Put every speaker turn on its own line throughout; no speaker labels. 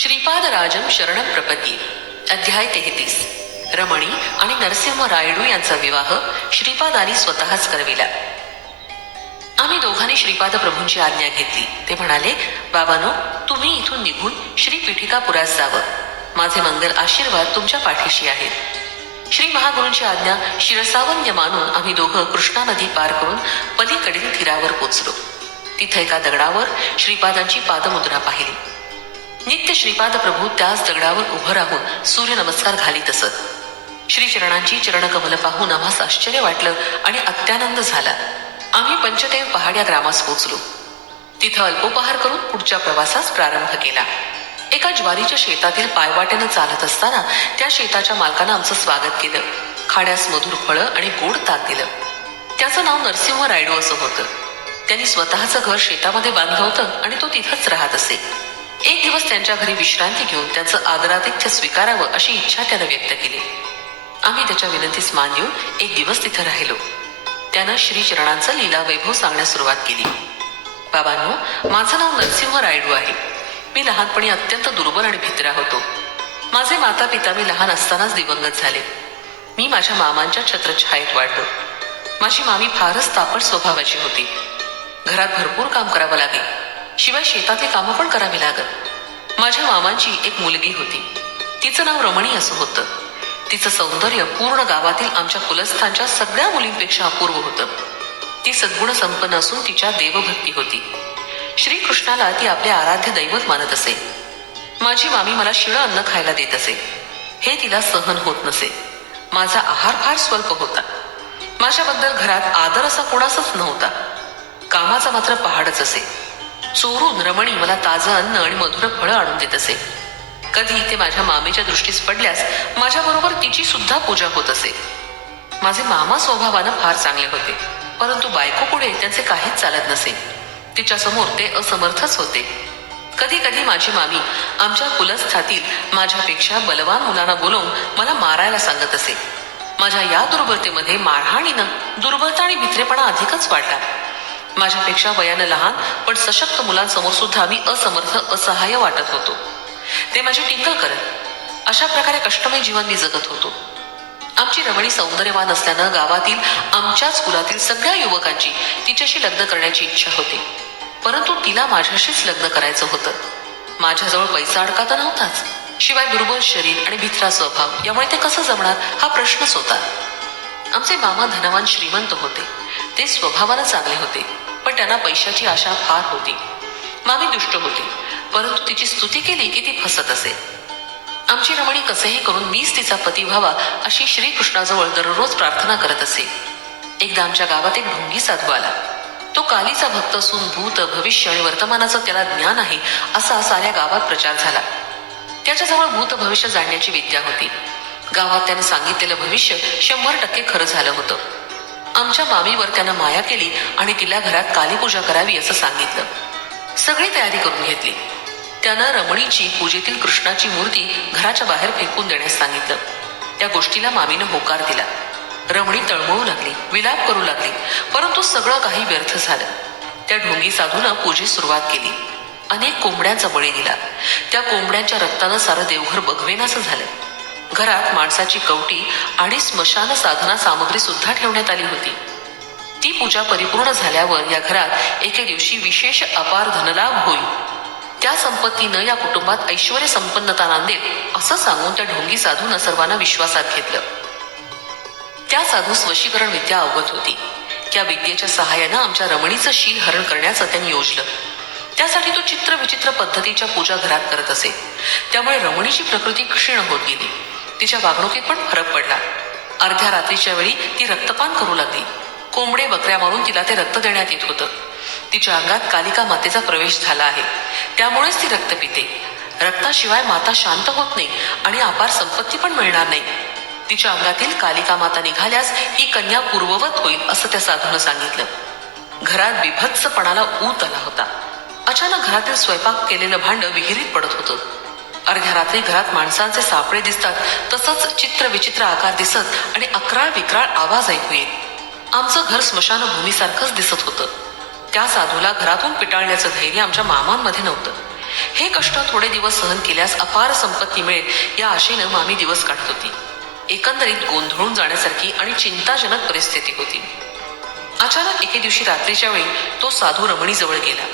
श्रीपाद राजम शरण प्रपद्ये अध्याय तेहतीस रमणी आणि नरसिंह रायडू यांचा विवाह श्रीपादानी स्वतःच करविला आम्ही दोघांनी श्रीपाद प्रभूंची आज्ञा घेतली ते म्हणाले बाबानो तुम्ही इथून निघून श्री पीठिकापुरास जावं माझे मंगल आशीर्वाद तुमच्या पाठीशी आहेत श्री महागुरूंची आज्ञा शिरसावन्य मानून आम्ही दोघं कृष्णा नदी पार करून पलीकडील तीरावर पोचलो तिथे एका दगडावर श्रीपादांची पादमुद्रा पाहिली नित्य श्रीपाद प्रभू त्याच दगडावर उभं राहून सूर्यनमस्कार घालीत असत श्रीचरणांची चरणकमल पाहून आम्हास आश्चर्य वाटलं आणि अत्यानंद झाला आम्ही पंचदेव पहाड्या ग्रामास पोचलो तिथं अल्पोपहार करून पुढच्या प्रवासास प्रारंभ केला एका ज्वारीच्या शेतातील पायवाट्यानं चालत असताना त्या शेताच्या मालकानं आमचं स्वागत केलं खाण्यास मधुर फळं आणि गोड ताक दिलं त्याचं नाव नरसिंह रायडू असं होतं त्यांनी स्वतःचं घर शेतामध्ये बांधलं होतं आणि तो तिथंच राहत असे एक दिवस त्यांच्या घरी विश्रांती घेऊन त्याचं आदरातिथ्य स्वीकारावं अशी इच्छा त्यानं व्यक्त केली आम्ही त्याच्या विनंतीस मान येऊन एक दिवस तिथे राहिलो त्यानं श्रीचरणांचं लीला वैभव सांगण्यास सुरुवात केली बाबांनो माझं नाव नरसिंह रायडू आहे मी लहानपणी अत्यंत दुर्बल आणि भित्रा होतो माझे माता पिता मी लहान असतानाच दिवंगत झाले मी माझ्या मामांच्या छत्रछायेत वाढलो माझी मामी फारच तापट स्वभावाची होती घरात भरपूर काम करावं लागे शिवाय शेतातली कामं पण करावी लागत माझ्या मामांची एक मुलगी होती तिचं नाव रमणी असं होतं तिचं सौंदर्य पूर्ण गावातील आमच्या कुलस्थांच्या सगळ्या मुलींपेक्षा अपूर्व होतं ती सद्गुण संपन्न असून तिच्या देवभक्ती होती श्रीकृष्णाला ती आपले आराध्य दैवत मानत असे माझी मामी मला शिळं अन्न खायला देत असे हे तिला सहन होत नसे माझा आहार फार स्वल्प होता माझ्याबद्दल घरात आदर असा कोणाचाच नव्हता कामाचा मात्र पहाडच असे चोरून रमणी मला ताजं अन्न आणि मधुर फळं आणून देत असे कधी ते माझ्या मामेच्या दृष्टीस पडल्यास माझ्याबरोबर तिची सुद्धा पूजा होत असे माझे मामा स्वभावानं फार चांगले होते परंतु बायको पुढे त्यांचे काहीच चालत नसे समोर ते असमर्थच होते कधी कधी माझी मामी आमच्या कुलस्थातील माझ्यापेक्षा बलवान मुलांना बोलवून मला मारायला सांगत असे माझ्या या दुर्बलतेमध्ये मारहाणीनं दुर्बलता आणि भित्रेपणा अधिकच वाढला माझ्यापेक्षा वयानं लहान पण सशक्त मुलांसमोर सुद्धा मी असमर्थ असहाय्य वाटत होतो ते माझी टिंगल करत अशा प्रकारे कष्टमय जीवन मी जगत होतो आमची रमणी सौंदर्यवान असल्यानं गावातील आमच्याच कुलातील सगळ्या युवकांची तिच्याशी लग्न करण्याची इच्छा होती परंतु तिला माझ्याशीच लग्न करायचं होतं माझ्याजवळ पैसा अडका तर नव्हताच शिवाय दुर्बल शरीर आणि भित्रा स्वभाव यामुळे ते कसं जमणार हा प्रश्नच होता आमचे मामा धनवान श्रीमंत होते ते स्वभावाला चांगले होते पण त्यांना पैशाची आशा फार होती मामी दुष्ट होती परंतु तिची स्तुती केली की ती फसत असे आमची रमणी कसेही करून मीच तिचा पती व्हावा अशी श्रीकृष्णाजवळ दररोज प्रार्थना करत असे एकदा आमच्या गावात एक भुंगी साधू आला तो कालीचा भक्त असून भूत भविष्य आणि वर्तमानाचं त्याला ज्ञान आहे असा साऱ्या गावात प्रचार झाला त्याच्याजवळ भूत भविष्य जाणण्याची विद्या होती गावात त्यानं सांगितलेलं भविष्य शंभर टक्के खरं झालं होतं आमच्या मामीवर त्यानं माया केली आणि तिला घरात कालीपूजा करावी असं सांगितलं सगळी तयारी करून घेतली त्यानं रमणीची पूजेतील कृष्णाची मूर्ती घराच्या बाहेर फेकून देण्यास सांगितलं त्या गोष्टीला मामीनं होकार दिला रमणी तळमळू लागली विलाप करू लागली परंतु सगळं काही व्यर्थ झालं त्या ढोंगी साधून पूजेस सुरुवात केली अनेक कोंबड्यांचा बळी दिला त्या कोंबड्यांच्या रक्तानं सारं देवघर बघवेनासं झालं घरात माणसाची कवटी आणि स्मशान साधना सामग्री सुद्धा ठेवण्यात आली होती ती पूजा परिपूर्ण झाल्यावर या घरात एके दिवशी विशेष अपार धनलाभ होईल त्या संपत्तीनं या कुटुंबात ऐश्वर संपन्नता नांदेल असं सांगून त्या ढोंगी साधून सर्वांना विश्वासात घेतलं त्या साधू स्वशीकरण विद्या अवगत होती त्या विद्येच्या सहाय्यानं आमच्या रमणीचं शील हरण करण्याचं त्यांनी योजलं त्यासाठी तो चित्रविचित्र पद्धतीच्या पूजा घरात करत असे त्यामुळे रमणीची प्रकृती क्षीण होत गेली तिच्या वागणुकीत पण फरक पडला अर्ध्या रात्रीच्या वेळी ती रक्तपान करू लागली कोंबडे बकऱ्या मारून तिला ते रक्त देण्यात येत होतं तिच्या अंगात कालिका मातेचा प्रवेश झाला आहे त्यामुळेच ती रक्त पिते रक्ताशिवाय माता शांत होत नाही आणि अपार संपत्ती पण मिळणार नाही तिच्या अंगातील कालिका माता निघाल्यास ही कन्या पूर्ववत होईल असं त्या साधून सांगितलं घरात बिभत्सपणाला ऊत आला होता अचानक घरातील स्वयंपाक केलेलं भांड विहिरीत पडत होतं अर्ध्या रात्री घरात माणसांचे सापळे दिसतात तसंच चित्र विचित्र आकार दिसत आणि अकराळ विक्राळ आवाज ऐकू येत आमचं घर स्मशानभूमीसारखंच दिसत होतं त्या साधूला घरातून पिटाळण्याचं धैर्य आमच्या मामांमध्ये नव्हतं हे कष्ट थोडे दिवस सहन केल्यास अपार संपत्ती मिळेल या आशेनं मामी दिवस काढत होती एकंदरीत गोंधळून जाण्यासारखी आणि चिंताजनक परिस्थिती होती अचानक एके दिवशी रात्रीच्या वेळी तो साधू रमणीजवळ गेला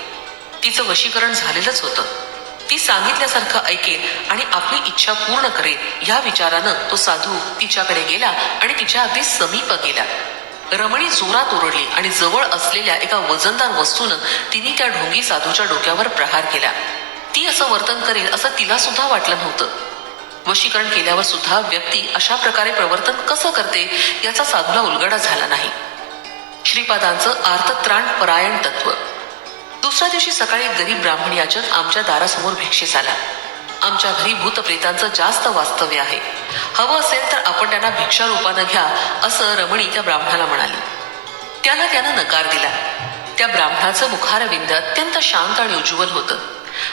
तिचं वशीकरण झालेलंच होतं ती सांगितल्यासारखं ऐकेल आणि आपली इच्छा पूर्ण करेल या विचारानं तो साधू तिच्याकडे गेला आणि तिच्या अगदी समीप गेला रमणी जोरात ओरडली आणि जवळ असलेल्या एका वजनदार वस्तूनं तिने त्या ढोंगी साधूच्या डोक्यावर प्रहार केला ती असं वर्तन करेल असं तिला सुद्धा वाटलं नव्हतं वशीकरण केल्यावर सुद्धा व्यक्ती अशा प्रकारे प्रवर्तन कसं करते याचा साधूला उलगडा झाला नाही श्रीपादांचं आर्तत्राण परायण तत्व दुसऱ्या दिवशी सकाळी गरीब ब्राह्मण याचक आमच्या दारासमोर भिक्षेस आला आमच्या घरी भूतप्रेतांचं जास्त वास्तव्य आहे हवं असेल तर आपण त्यांना भिक्षा रूपानं घ्या असं रमणी त्या ब्राह्मणाला म्हणाली त्याला त्यानं नकार दिला त्या ब्राह्मणाचं मुखारविंद अत्यंत शांत आणि उज्ज्वल होतं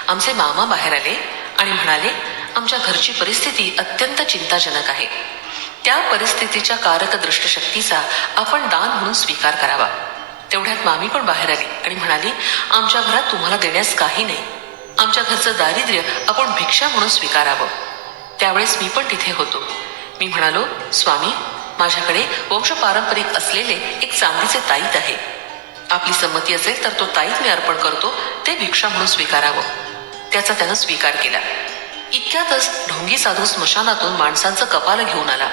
आमचे मामा बाहेर आले आणि म्हणाले आमच्या घरची परिस्थिती अत्यंत चिंताजनक आहे त्या परिस्थितीच्या कारक दृष्टशक्तीचा आपण दान म्हणून स्वीकार करावा तेवढ्यात मामी पण बाहेर आली आणि म्हणाली आमच्या घरात तुम्हाला देण्यास काही नाही आमच्या घरचं दारिद्र्य आपण भिक्षा म्हणून स्वीकारावं त्यावेळेस मी पण तिथे होतो मी म्हणालो स्वामी माझ्याकडे वंश पारंपरिक असलेले एक चांदीचे ताईत आहे आपली संमती असेल तर तो ताईत मी अर्पण करतो ते भिक्षा म्हणून स्वीकारावं त्याचा त्यानं स्वीकार केला इतक्यातच ढोंगी साधू स्मशानातून माणसांचं कपाल घेऊन आला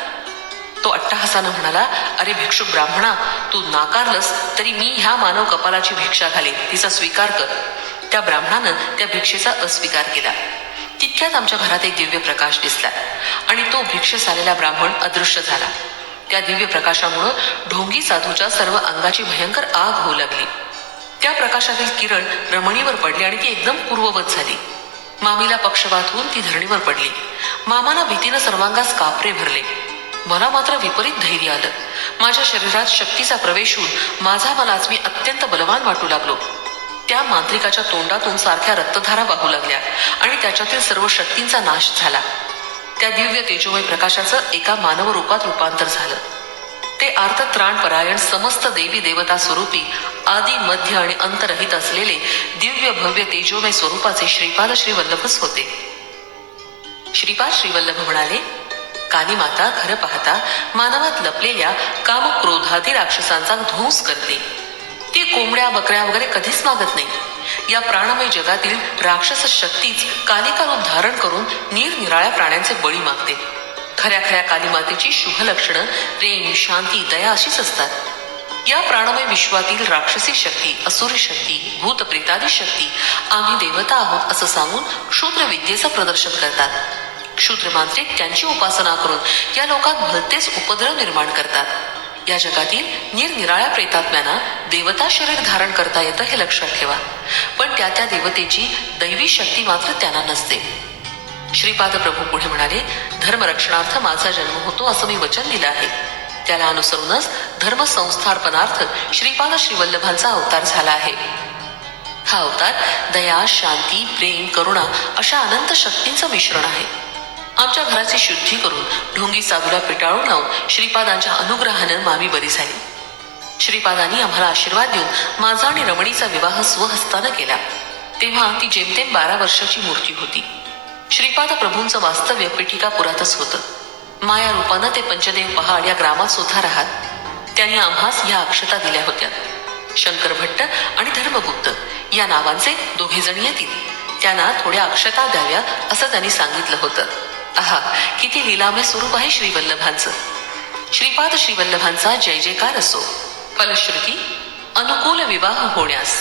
तो अट्टहासानं म्हणाला अरे भिक्षू ब्राह्मणा तू नाकारलंस तरी मी ह्या मानव कपालाची भिक्षा घालीन तिचा स्वीकार कर त्या ब्राह्मणानं त्या भिक्षेचा अस्वीकार केला तितक्यात आमच्या घरात एक दिव्य प्रकाश दिसला आणि तो भिक्षेस आलेला ब्राह्मण अदृश्य झाला त्या दिव्य प्रकाशामुळं ढोंगी साधूच्या सर्व अंगाची भयंकर आग होऊ लागली त्या प्रकाशातील किरण रमणीवर पडली आणि ती एकदम पूर्ववत झाली मामीला पक्षपात होऊन ती धरणीवर पडली मामाना भीतीनं सर्वांगास कापरे भरले मला मात्र विपरीत धैर्य आलं माझ्या शरीरात शक्तीचा प्रवेश होऊन माझा मलाच मी अत्यंत बलवान वाटू लागलो त्या मांत्रिकाच्या तोंडातून सारख्या रक्तधारा वाहू लागल्या आणि त्याच्यातील सर्व शक्तींचा नाश झाला त्या दिव्य तेजोमय प्रकाशाचं एका मानव रूपात रूपांतर झालं ते आर्त परायण समस्त देवी देवता स्वरूपी आदी मध्य आणि अंतरहित असलेले दिव्य भव्य तेजोमय स्वरूपाचे श्रीपाद श्रीवल्लभच होते श्रीपाद श्रीवल्लभ म्हणाले कालीमाता खरं पाहता मानवात लपलेल्या काम क्रोधाती राक्षसांचा धूस करते ती कोंबड्या बकऱ्या वगैरे कधीच मागत नाही या प्राणमय जगातील राक्षस शक्तीच कालिका रूप धारण करून निरनिराळ्या प्राण्यांचे बळी मागते खऱ्या खऱ्या कालीमातेची शुभ लक्षणं प्रेम शांती दया अशीच असतात या प्राणमय विश्वातील राक्षसी शक्ती असुरी शक्ती भूतप्रेतादी शक्ती आम्ही देवता आहोत असं सांगून क्षुद्र विद्येचं प्रदर्शन करतात क्षुद्र त्यांची उपासना करून या लोकात भलतेच उपद्रव निर्माण करतात या जगातील निरनिराळ्या प्रेतात्म्यांना देवता शरीर धारण करता येतं हे लक्षात ठेवा पण त्या त्या देवतेची दैवी शक्ती मात्र त्यांना नसते श्रीपाद प्रभू पुढे म्हणाले धर्मरक्षणार्थ माझा जन्म होतो असं मी वचन दिलं आहे त्याला अनुसरूनच धर्मसंस्थार्पणार्थ श्रीपाद श्रीवल्लभांचा अवतार झाला आहे हा अवतार दया शांती प्रेम करुणा अशा अनंत शक्तींचं मिश्रण आहे आमच्या घराची शुद्धी करून ढोंगी साधूला पिटाळून लावून श्रीपादांच्या अनुग्रहानं मामी बरी झाली श्रीपादांनी आम्हाला आशीर्वाद देऊन माझा आणि रमणीचा विवाह स्वहस्तानं केला तेव्हा ती जेमतेम बारा वर्षाची मूर्ती होती श्रीपाद प्रभूंचं वास्तव्य पिठिकापुरातच होतं माया रूपानं ते पंचदेव पहाड या ग्रामात सुद्धा राहत त्यांनी आम्हास ह्या अक्षता दिल्या होत्या शंकर भट्ट आणि धर्मगुप्त या नावांचे जण येतील त्यांना थोड्या अक्षता द्याव्या असं त्यांनी सांगितलं होतं आहा किती लिलामय स्वरूप आहे श्रीवल्लभांचं श्रीपाद श्रीवल्लभांचा जय जयकार असो फलश्रुती अनुकूल विवाह होण्यास